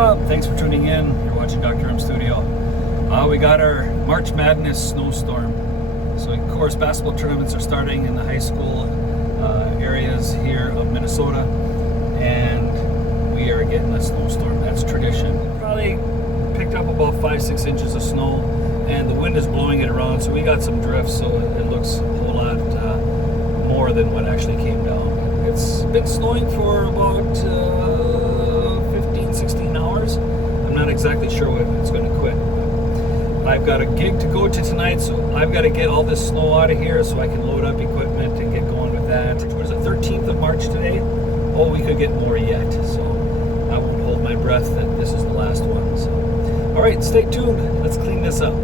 up? Thanks for tuning in. You're watching Dr.M Studio. We got our March Madness snowstorm. So of course basketball tournaments are starting in the high school areas here of Minnesota, and we are getting a snowstorm. That's tradition. Probably picked up about 5-6 inches of snow, and the wind is blowing it around, so we got some drifts, so it looks a whole lot more than what actually came down. It's been snowing for about 15-16 hours. I'm not exactly sure when it's going to quit. I've got a gig to go to tonight, so I've got to get all this snow out of here so I can load up equipment and get going with that. It was the 13th of March today. Oh, we could get more yet, so I won't hold my breath that this is the last one. So, all right, stay tuned. Let's clean this up.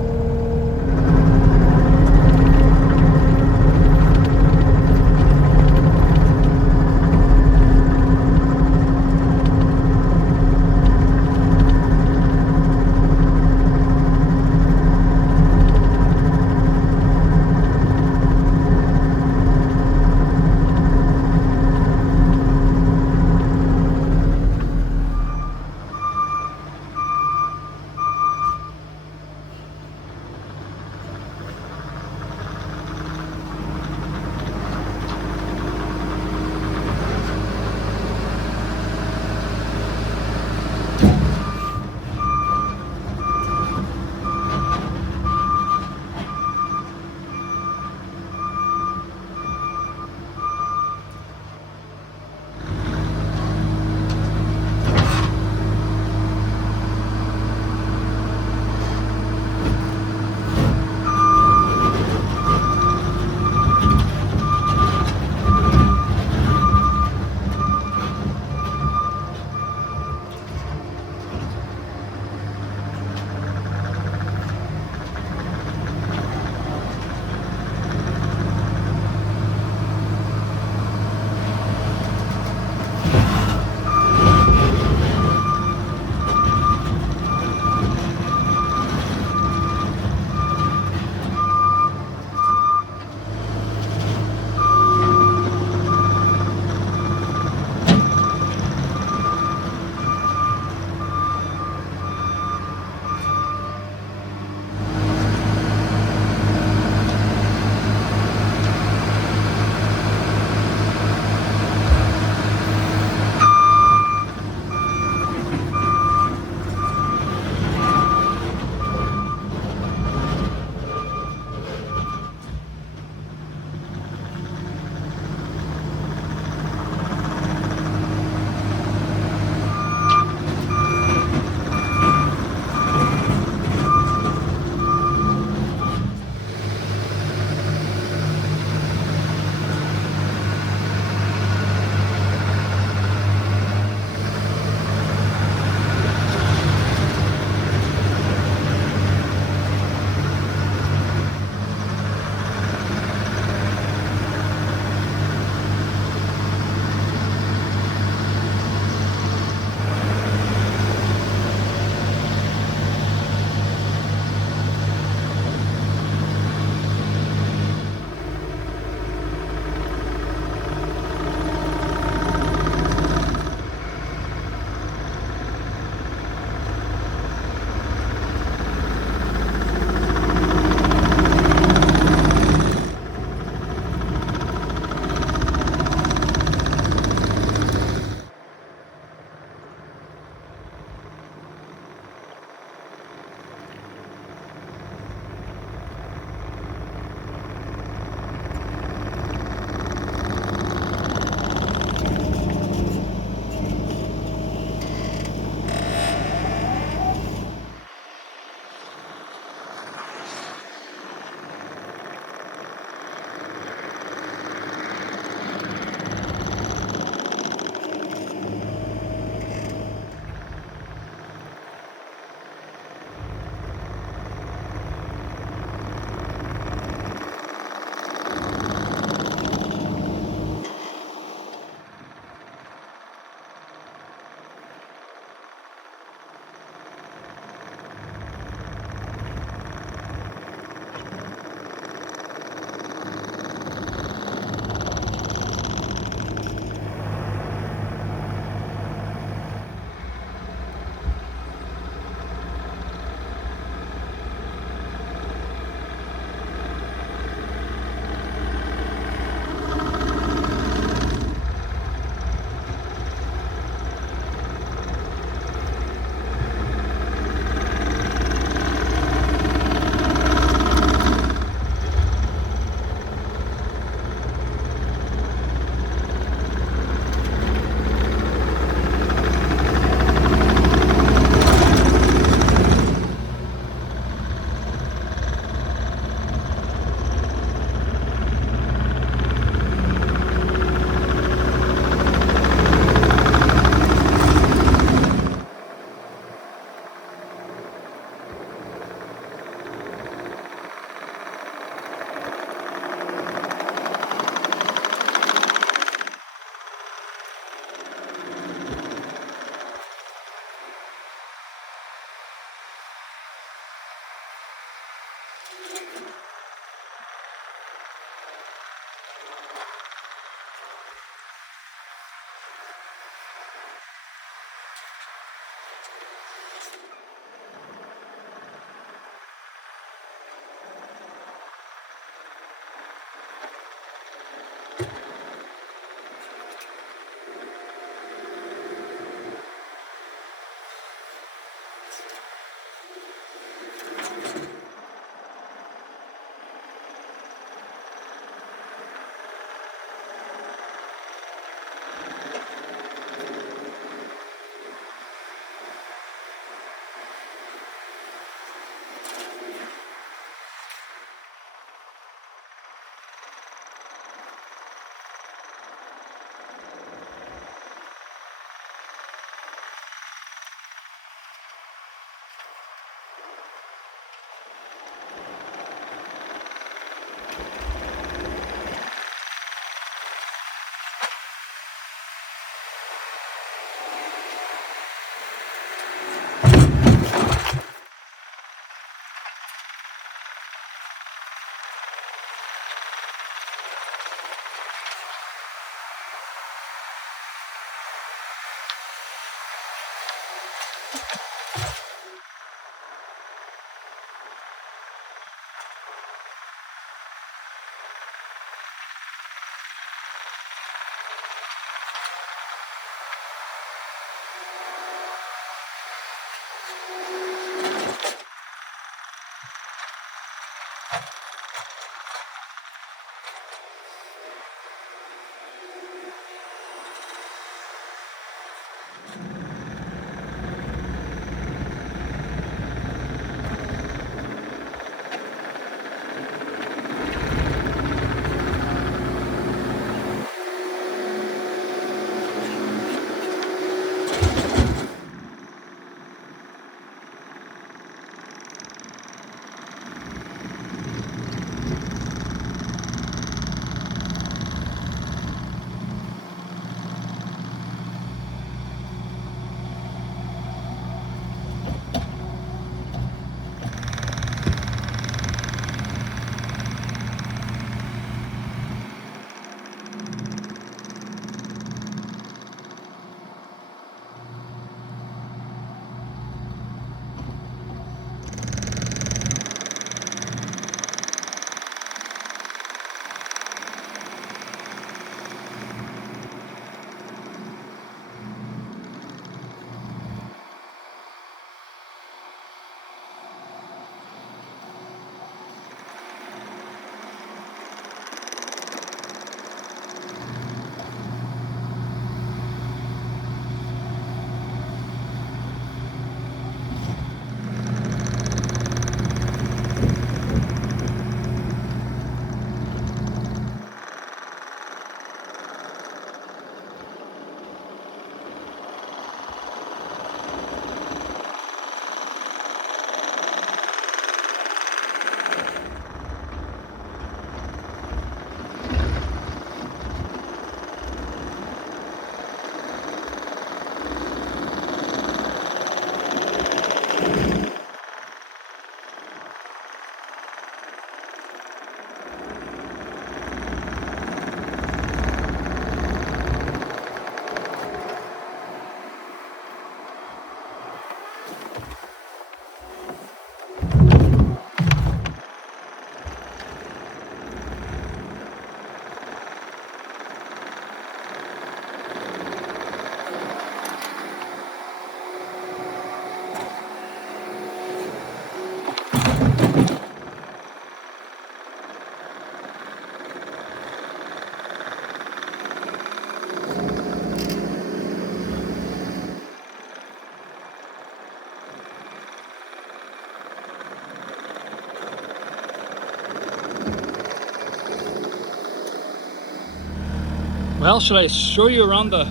Well, should I show you around the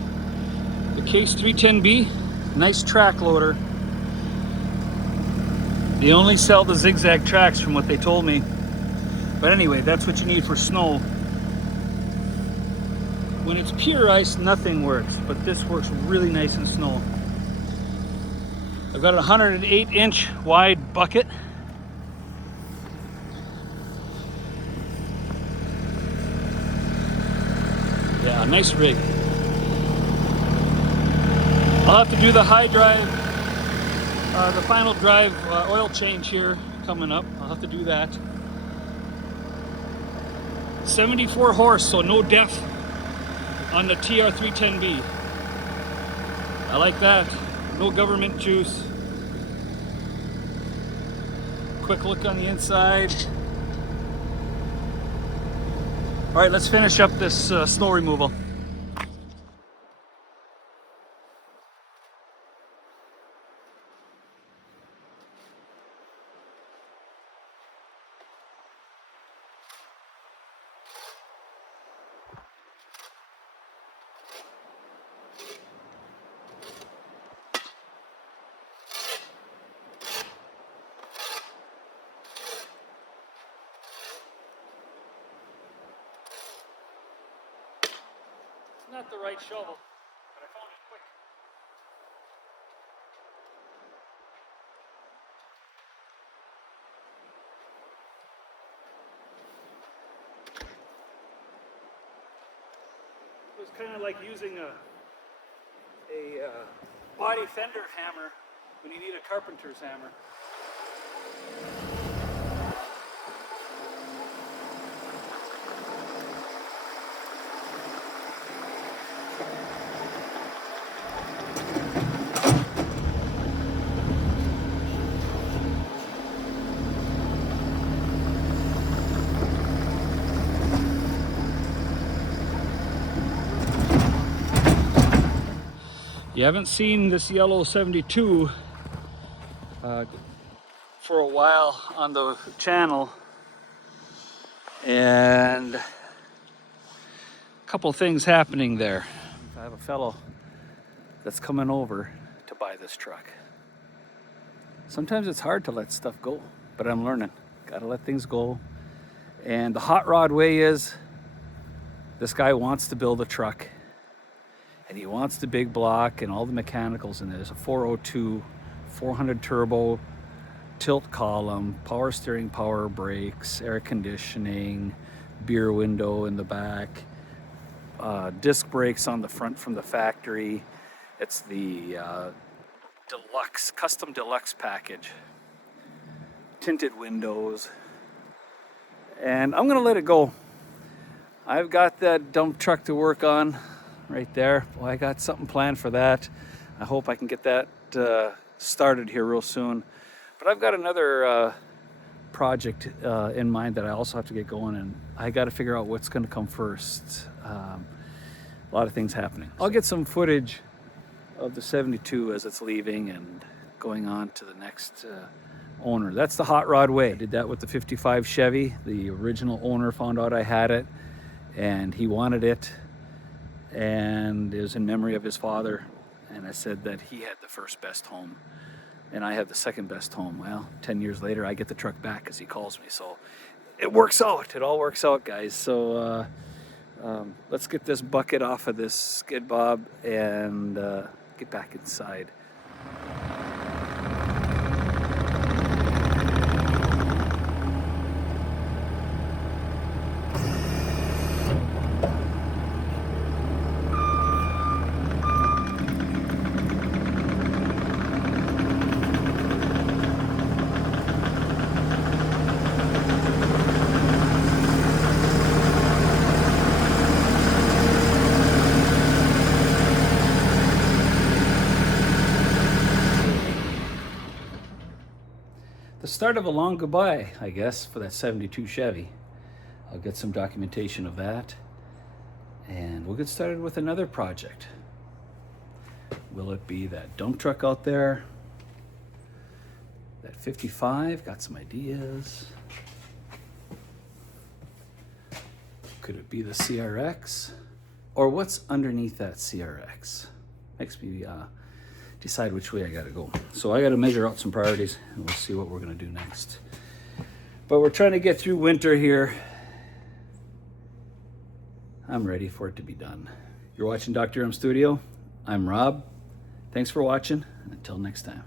Case 310B? Nice track loader. They only sell the zigzag tracks from what they told me. But anyway, that's what you need for snow. When it's pure ice, nothing works, but this works really nice in snow. I've got a 108-inch wide bucket. Nice rig. I'll have to do the high drive, the final drive oil change here coming up. I'll have to do that. 74 horse, so no def on the TR310B. I like that. No government juice. Quick look on the inside. All right, let's finish up this snow removal. Not the right shovel, but I found it quick. It was kind of like using a body fender hammer when you need a carpenter's hammer. You haven't seen this yellow 72 for a while on the channel, and a couple things happening there. I have a fellow that's coming over to buy this truck. Sometimes it's hard to let stuff go, but I'm learning. Gotta let things go. And the hot rod way is, this guy wants to build a truck, and he wants the big block and all the mechanicals in it. There's a 402, 400 turbo, tilt column, power steering, power brakes, air conditioning, beer window in the back, disc brakes on the front from the factory. It's the deluxe, custom deluxe package. Tinted windows. And I'm gonna let it go. I've got that dump truck to work on right there. Well, I got something planned for that. I hope I can get that started here real soon. But I've got another project in mind that I also have to get going, and I got to figure out what's going to come first. A lot of things happening. I'll get some footage of the 72 as it's leaving and going on to the next owner. That's the hot rod way. I did that with the 55 Chevy. The original owner found out I had it, and he wanted it, and it was in memory of his father. And I said that he had the first best home and I have the second best home. Well, 10 years later, I get the truck back because he calls me. So it works out. It all works out, guys. So let's get this bucket off of this skid bob and get back inside. The start of a long goodbye, I guess, for that 72 Chevy. I'll get some documentation of that, and we'll get started with another project. Will it be that dump truck out there? That 55, got some ideas. Could it be the CRX? Or what's underneath that CRX? Makes me decide which way I gotta go. So I gotta measure out some priorities and we'll see what we're gonna do next. But we're trying to get through winter here. I'm ready for it to be done. You're watching Dr.M Studio. I'm Rob. Thanks for watching, and until next time.